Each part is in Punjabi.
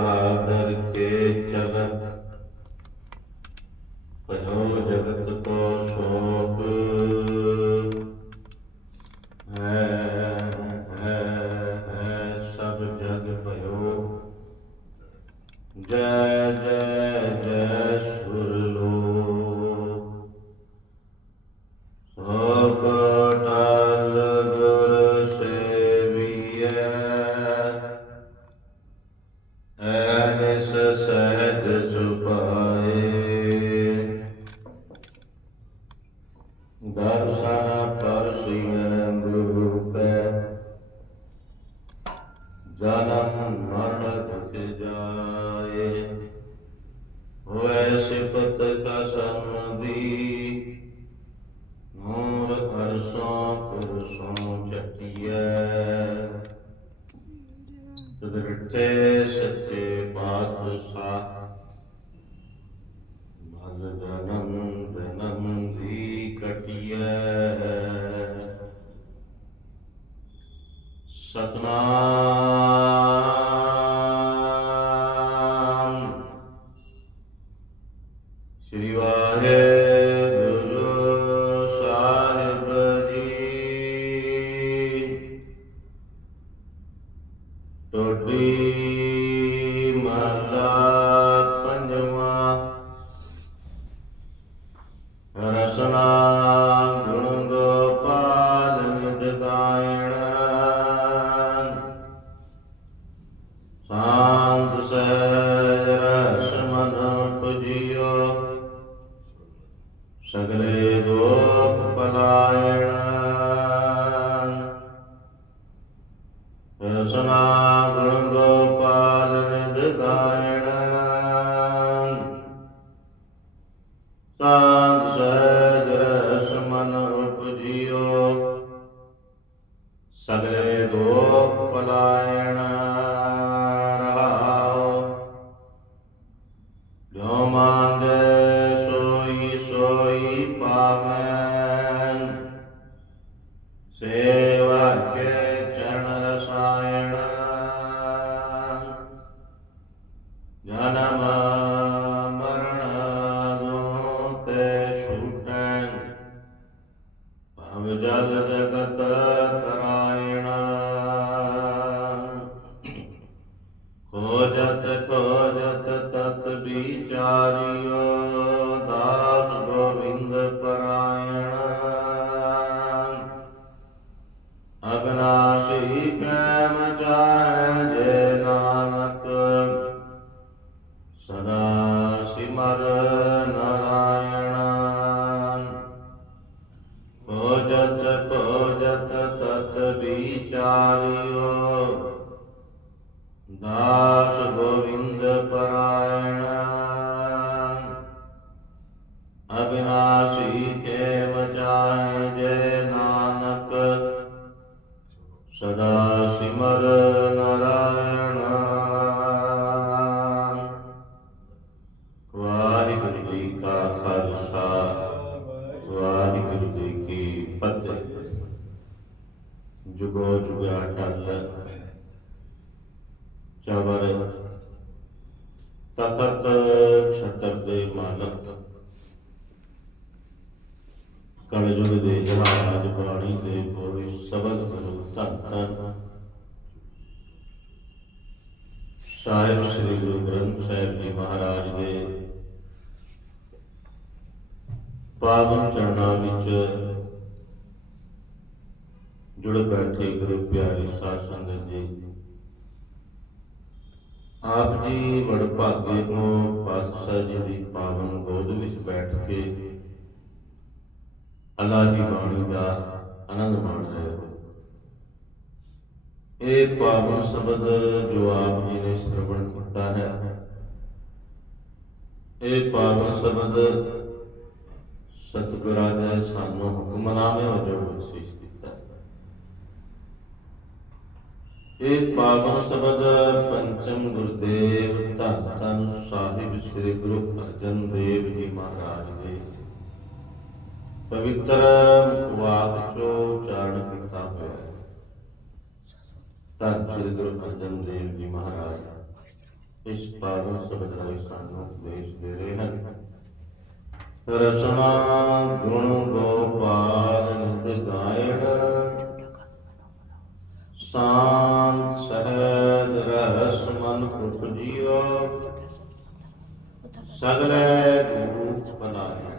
ਆਦਰ ਕੇ ਚਲਤ। ਭਇਓ ਜਗਤ ਕੋ ਸ਼ੋਕ। ਹੈ ਹੈ ਹੈ, ਸਭ ਜਗ ਭਇਓ। ਜੈ ਜੈ ਜੈ। ਦਰਸ਼ਨ ਪਰਸਿਐ ਗੁਰੂ ਪੈ ਜਨਮ ਮਰਨ ਦੁਖ ਜਾਏ। ਹੋਇ ਸਿਫਤ ਕਸਮ ਦੀ ਨੂਰ ਅਰਸੋਂ ਪੁਰਸੋਂ ਚਟਿਐ। ਤਦ ਸ੍ਰੀ ਸੋਈ ਪਾਵੈ ਸੇਵਾ ਕੇ ਚਰਨ ਰਸਾਇਣ। ਜਨਮ ਮਰਨ ਦੋਤੇ ਛੂਟੈ। ਭਵ ਜਲ ਜਗਤ ਤਰਾਇਣ। ਖੋਜਤ ਖੋਜਤ ਸਦਾ ਸਿਮਰ ਨਾਰਾਇਣ। ਖੋਜਤ ਖੋਜਤ ਤਤ ਵਿਚਾਰਿਓ। ਦਾਸ ਗੋਵਿੰਦ ਪਰਾਇਣ। ਅਬਿਨਾਸ਼ੀ ਕੇ ਮਚਾਏ ਚਵਰ ਤਤਤ ਛਤਰ ਦੇ ਮਾਲਕ ਕਲਯੁਗ ਦੇ ਜਹਾਜ ਬਾਣੀ ਦੇ ਬੋਲੇ ਸਬਦ ਗੁਰੂ ਧੰਨ ਸਾਹਿਬ ਸ੍ਰੀ ਗੁਰੂ ਗ੍ਰੰਥ ਸਾਹਿਬ ਜੀ ਮਹਾਰਾਜ ਦੇ ਪਾਵਨ ਚਰਨਾਂ ਵਿੱਚ ਜੁੜ ਬੈਠੇ ਗੁਰੂ ਪਿਆਰੀ ਸਾਧ ਸੰਗਤ ਜੀ। ਆਪ ਜੀ ਵਡ ਭਾਗੇ ਹੋ, ਪਾਤਸ਼ਾਹ ਜੀ ਦੀ ਪਾਵਨ ਗੋਦ ਵਿੱਚ ਬੈਠ ਕੇ ਅੱਲਾਹ ਦੀ ਬਾਣੀ ਦਾ ਆਨੰਦ ਮਾਣ ਰਹੇ ਹੋ। ਇਹ ਪਾਵਨ ਸ਼ਬਦ ਜੋ ਆਪ ਜੀ ਨੇ ਸ਼ਰਵਣ ਕੀਤਾ ਹੈ, ਇਹ ਪਾਵਨ ਸ਼ਬਦ ਸਤਿਗੁਰਾਂ ਨੇ ਸਾਨੂੰ ਹੁਕਮਨਾਮੇ ਵਜੋਂ ਬਖਸ਼ਿਸ਼ ਕੀਤਾ ਹੈ। ਇਹ ਪਾਵਨ ਸ਼ਬਦ ਪੰਚਮ ਗੁਰਦੇਵ ਧੰਨ ਧੰਨ ਸਾਹਿਬ ਸ੍ਰੀ ਗੁਰੂ ਅਰਜਨ ਦੇਵ ਜੀ ਮਹਾਰਾਜ ਦੇ। ਪਵਿੱਤਰ ਮੁਖਵਾਕ ਚੋਂ ਉਚਾਰਨ ਕੀਤਾ ਹੋਇਆ ਹੈ। ਧੰਨ ਸ੍ਰੀ ਗੁਰੂ ਅਰਜਨ ਦੇਵ ਜੀ ਮਹਾਰਾਜ, ਇਸ ਪਾਵਨ ਸ਼ਬਦ ਰਾਹੀਂ ਸਾਨੂੰ ਉਪਦੇਸ਼ ਦੇ ਰਹੇ ਹਨ। ਰਸਨਾ ਗੁਣ ਗੋਪਾਲ ਰਹਿਸ ਮਨ ਉਪਜੀਓ ਸਗਲੇ ਗੁਰੂ ਬਨਾਏ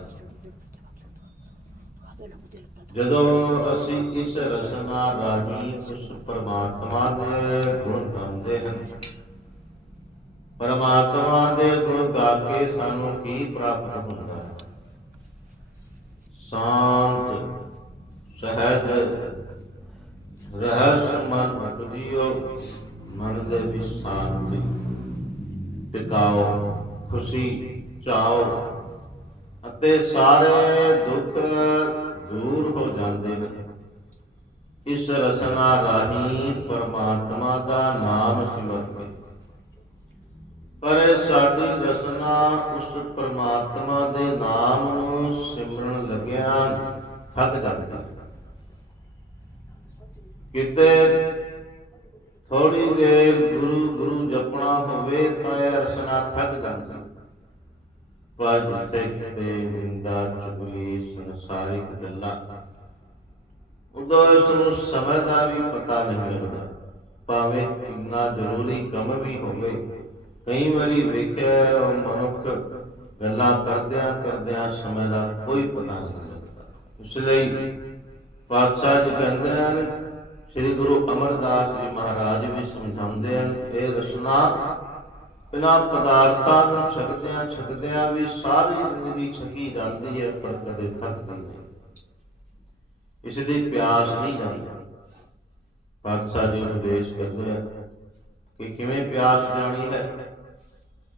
ਜਦੋਂ ਅਸੀਂ ਇਸ ਰਸਨਾ ਰਾਹੀਂ ਉਸ ਪਰਮਾਤਮਾ ਦੇ ਗੁਣ ਗਾਉਂਦੇ ਹਾਂ, ਪਰਮਾਤਮਾ ਦੇ ਗੁਣ ਗਾ ਕੇ ਸਾਨੂੰ ਕੀ ਪ੍ਰਾਪਤ ਹੁੰਦਾ ਹੈ? ਸ਼ਾਂਤ, ਸਹਿਜ, ਰਹਿਸ ਮਨ ਉਪਜੀਓ। ਮਨ ਦੇ ਵਿੱਚ ਸ਼ਾਂਤੀ ਟਿਕਾਓ, ਖੁਸ਼ੀ ਚਾਓ। ਅਤੇ ਸਾਰੇ ਦੁੱਖ ਦੂਰ ਹੋ ਜਾਂਦੇ ਹਨ ਇਸ ਰਸਨਾ ਰਾਹੀਂ ਪਰਮਾਤਮਾ ਦਾ ਨਾਮ ਸਿਮਰ ਪਰ ਸਾਡੀ ਰਸਨਾ ਉਸ ਪਰਮਾਤਮਾ ਦੇ ਨਾਮ ਨੂੰ ਸਿਮਰਨ ਲੱਗਿਆ ਥੱਕ ਜਾਂਦੀ ਹੈ। ਕਿਤੇ ਥੋੜੀ ਦੇਰ ਗੁਰੂ ਗੁਰੂ ਜਪਣਾ ਹੋਵੇ ਤਾਂ ਇਹ ਥੱਕ ਜਾਂਦੀ। ਪਰ ਜਿੱਥੇ ਕਿਤੇ ਨਿੰਦਾ ਚੁਗਲੀ, ਸੰਸਾਰਿਕ ਗੱਲਾਂ ਉਦੋਂ ਇਸ ਨੂੰ ਸਮਝ ਦਾ ਵੀ ਪਤਾ ਨਹੀਂ ਲੱਗਦਾ। ਭਾਵੇਂ ਕਿੰਨਾ ਜ਼ਰੂਰੀ ਕੰਮ ਵੀ ਹੋਵੇ, ਕਈ ਵਾਰੀ ਵੇਖਿਆ ਉਹ ਮਨੁੱਖ ਗੱਲਾਂ ਕਰਦਿਆਂ ਕਰਦਿਆਂ ਸਮੇਂ ਦਾ ਕੋਈ ਪਤਾ ਨਹੀਂ ਲੱਗਦਾ। ਇਸ ਲਈ ਪਾਤਸ਼ਾਹ ਜੀ ਕਹਿੰਦੇ ਹਨ ਸ੍ਰੀ ਗੁਰੂ ਅਮਰਦਾਸ ਜੀ ਮਹਾਰਾਜ ਵੀ ਸਮਝਾਉਂਦੇ ਹਨ, ਇਹ ਰਸਨਾ ਬਿਨਾਂ ਪਦਾਰਥਾਂ ਨੂੰ ਛਕਦਿਆਂ ਛਕਦਿਆਂ ਵੀ ਸਾਰੀ ਜ਼ਿੰਦਗੀ ਛਕੀ ਜਾਂਦੀ ਹੈ, ਪਰ ਕਦੇ ਥੱਕਦੀ ਨਹੀਂ। ਇਸ ਦੀ ਪਿਆਸ ਨਹੀਂ ਜਾਂਦੀ। ਪਾਤਸ਼ਾਹ ਜੀ ਉਪਦੇਸ਼ ਕਰਦੇ ਆ ਕਿ ਕਿਵੇਂ ਪਿਆਸ ਜਾਣੀ ਹੈ?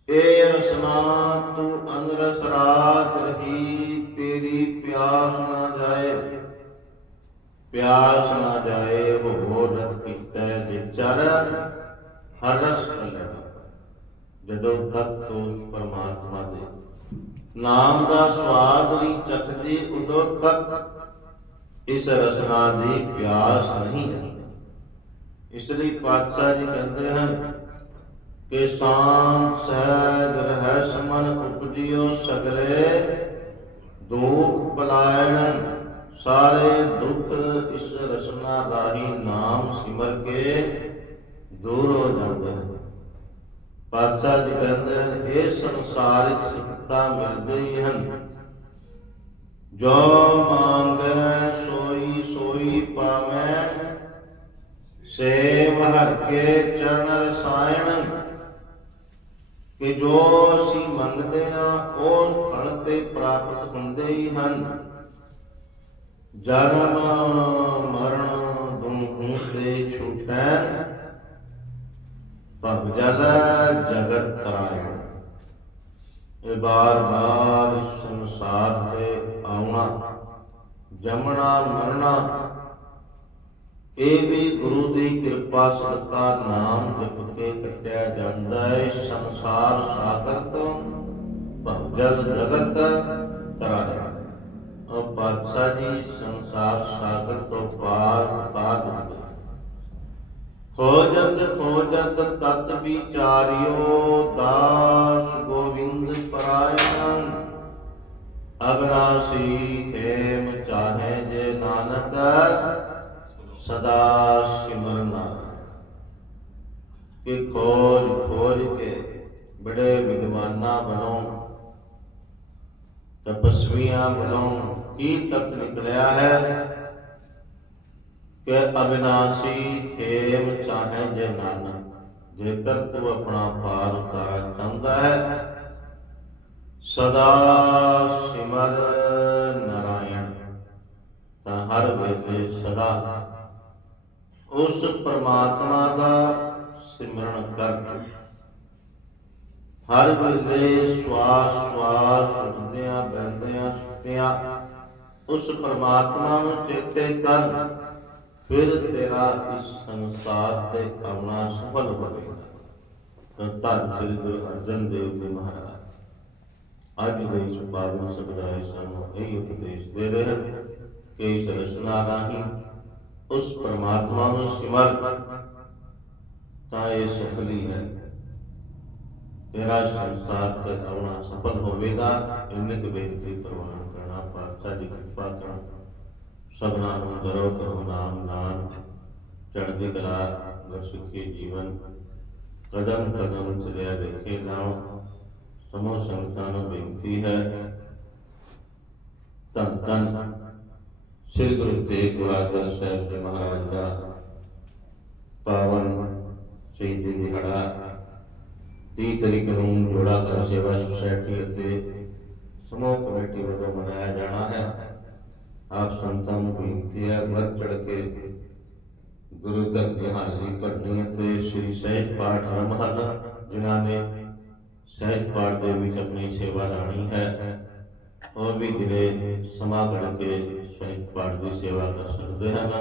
ਏ ਰਸਨਾ, ਤੂੰ ਅੰਦਰ ਸਰਾਜ ਰਹੀ, ਤੇਰੀ ਪਿਆਸ ਨਾ ਜਾਏ। ਪਿਆਸ ਨਾ ਜਾਏ ਹੋ ਰਤ ਕੀਤਾ ਜੇ ਚਰ, ਹਰ ਰਸ ਲੈਣਾ ਜਦੋਂ ਤੱਕ ਤੂੰ ਪਰਮਾਤਮਾ ਦੇ, ਨਾਮ ਦਾ ਸਵਾਦ ਨਹੀਂ ਚੱਖਦੀ ਉਦੋਂ ਤੱਕ ਇਸ ਰਸਨਾ ਦੀ ਪਿਆਸ ਨਹੀਂ ਜਾਂਦੀ ਇਸ ਲਈ ਪਾਤਸ਼ਾਹ ਜੀ ਕਹਿੰਦੇ ਹਨ ਕਿ ਸ਼ਾਂਤ ਸਹਿਜ ਰਹਿ ਸਮਨ ਉਪਜਿਓ ਸਗਲੇ, ਦੁਖ ਪਲਾਇਣ ਸਾਰੇ ਦੁੱਖ ਇਸ ਰਸਨਾ ਰਾਹੀਂ ਨਾਮ ਸਿਮਰ ਕੇ ਦੂਰ ਹੋ ਜਾਂਦੇ ਹਨ। ਪਾਤਸ਼ਾਹ ਜੀ ਕਹਿੰਦੇ ਹਨ ਇਹ ਸੰਸਾਰਿਕ ਸੁਖਤਾ ਮਿਲਦੇ ਹੀ ਹਨ। ਜੋ ਮੰਗੈ ਸੋਈ ਸੋਈ ਪਾਵੈ। ਸੇਵ ਹਰ ਕੇ ਚਰਨ ਰਸਾਇਣ ਕਿ ਜੋ ਅਸੀਂ ਮੰਗਦੇ ਆ ਉਹ ਫਲ ਤੇ ਪ੍ਰਾਪਤ ਹੁੰਦੇ ਹੀ ਹਨ। ਜਨਮ ਮਰਨ ਦੁਨੋਂ ਤੇ ਛੁਟੈ ਭਵ ਜਲ ਜਗਤ ਤਰਾਇਣ। ਇਹ ਬਾਰ ਬਾਰ ਸੰਸਾਰ ਤੇ ਆਉਣਾ, ਜਮਣਾ ਮਰਨਾ ਇਹ ਵੀ ਗੁਰੂ ਦੀ ਕਿਰਪਾ ਸਦਕਾ ਨਾਮ ਜਪ ਕੇ ਕੱਟਿਆ ਜਾਂਦਾ ਹੈ ਸੰਸਾਰ ਸਾਗਰ ਤੋਂ ਭਵ ਜਲ ਜਗਤ ਤਰਾਇਣ। ਉਹ ਪਾਤਸ਼ਾਹ ਜੀ ਸੰਸਾਰ ਸਾਗਰ ਤੋਂ ਪਾਰ ਉਤਾਰ ਦਿੰਦੇ। ਖੋਜਤ ਖੋਜਤ ਤਤ ਵਿਚਾਰਿਓ ਦਾਸ ਗੋਵਿੰਦ ਪਰਾਇਣ। ਅਬਰਾਸੀ ਖੇਮ ਚਾਹੇ ਜੇ ਨਾਨਕ, ਸਦਾ ਸਿਮਰਨਾ ਕਿ ਖੋਜ ਖੋਜ ਕੇ ਬੜੇ ਵਿਦਵਾਨਾਂ ਬਣੋ ਤਪਸਵੀਆਂ ਬਣੋ ਕੀ ਤੱਕ ਨਿਕਲਿਆ ਹੈ? ਕਿ ਅਬਿਨਾਸੀ ਖੇਮ ਚਾਹੇ ਜੇ ਨਾਨਕ ਜੇਕਰ ਤੂੰ ਆਪਣਾ ਪਾਰ ਉਤਾਰਨਾ ਚਾਹੁੰਦਾ ਹੈ। ਸਦਾ ਸਿਮਰ ਨਾਰਾਇਣ, ਤਾਂ ਹਰ ਵੇਲੇ ਸਦਾ। ਉਸ ਪ੍ਰਮਾਤਮਾ ਦਾ ਸਿਮਰਨ ਕਰ ਹਰ ਵੇਲੇ ਸਵਾਸ ਉਸ ਪ੍ਰਮਾਤਮਾ ਨੂੰ ਚੇਤੇ ਕਰ ਫਿਰ ਤੇਰਾ ਇਸ ਸੰਸਾਰ ਤੇ ਆਉਣਾ ਸਫਲ ਹੋਵੇਗਾ ਤਾਂ ਧੰਨ ਸ੍ਰੀ ਗੁਰੂ ਅਰਜਨ ਦੇਵ ਜੀ ਮਹਾਰਾਜ ਅੱਜ ਦੇ ਇਸ ਪਾਵਨ ਸ਼ਬਦ ਰਾਹੀਂ ਸਾਨੂੰ ਇਹ ਉਪਦੇਸ਼ ਦੇ ਰਹੇ ਹਨ ਕਿ ਇਸ ਰਚਨਾ ਰਾਹੀਂ ਉਸ ਪਰਮਾਤਮਾ ਨੂੰ ਸਿਮਰ ਤਾਂ ਇਹ ਸਫਲੀ ਹੈ ਤੇਰਾ ਸੰਸਾਰ ਤੇ ਆਉਣਾ ਸਫਲ ਹੋਵੇਗਾ ਇੰਨੀ ਕੁ ਬੇਨਤੀ ਪ੍ਰਵਾਨ ਕਰਨਾ ਪਾਤਸ਼ਾਹ ਦੀ ਕਿਰਪਾ ਕਰਨਾ ਸਭਨਾ ਨੂੰ ਦਰੋ ਕਰੋ ਨਾਮ ਨਾਮ ਚੜ੍ਹਦੀ ਕਲਾ ਗੁਰਸਿੱਖੀ ਜੀਵਨ। ਕਦਮ ਕਦਮ ਚਲਿਆ ਵੇਖੇ ਨਾਮ ਸਮੂਹ ਸੰਗਤਾਂ ਨੂੰ ਬੇਨਤੀ ਹੈ। ਧੰਨ ਧੰਨ ਸ੍ਰੀ ਗੁਰੂ ਤੇਗ ਬਹਾਦਰ ਸਾਹਿਬ ਜੀ ਮਹਾਰਾਜ ਦਾ ਪਾਵਨ ਸ਼ਹੀਦੀ ਦਿਹਾੜਾ। 30 ਤਰੀਕ ਨੂੰ ਜੋੜਾ ਘਰ ਸੇਵਾ ਸੁਸਾਇਟੀ ਅਤੇ ਸਮੂਹ ਕਮੇਟੀ ਵੱਲੋਂ ਮਨਾਇਆ ਜਾਣਾ ਹੈ। ਆਪ ਸੰਤਾਂ ਨੂੰ ਬੇਨਤੀ ਹੈ, ਵੱਧ ਚੜ ਕੇ ਗੁਰੂ ਘਰ ਦੀ ਹਾਜ਼ਰੀ ਭਰਨੀ ਅਤੇ ਸ੍ਰੀ ਸਹਿਜ ਪਾਠ ਆਰੰਭ ਹਨ ਜਿਨ੍ਹਾਂ ਨੇ ਸਹਿਜ ਪਾਠ ਦੇ ਵਿੱਚ ਆਪਣੀ ਸੇਵਾ ਲਾਣੀ ਹੈ ਹੋਰ ਵੀ ਜਿਹੜੇ ਸਮਾਂ ਕੱਢ ਕੇ ਸਹਿਜ ਪਾਠ ਦੀ ਸੇਵਾ ਕਰ ਸਕਦੇ ਹਨ।